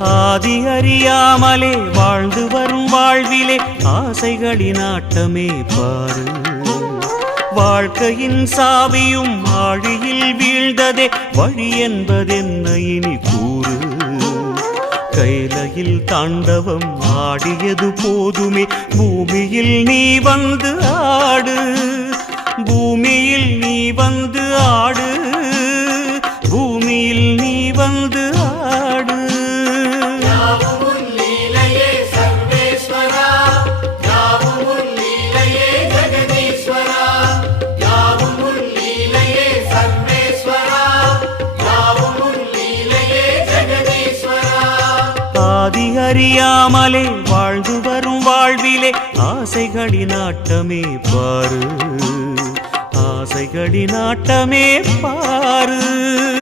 ஆதி அறியாமலே வாழ்ந்து வரும் வாழ்விலே ஆசைகளின் ஆட்டமே பாரு. வாழ்க்கையின் சாவியும் ஆழியில் வீழ்ந்ததே வழி என்பதென்ன இனி கூறு. கைலையில் தாண்டவம் ஆடியது போதுமே பூமியில் நீ வந்து ஆடு. பூமியில் நீ வந்து ஆடு. பூமியில் நீ வந்து ஆடு. ஆதி அறியாமலே வாழ்ந்து வரும் வாழ்விலே ஆசைகளின் ஆட்டமே பாரு. ஆசைகளின் ஆட்டமே பாரு.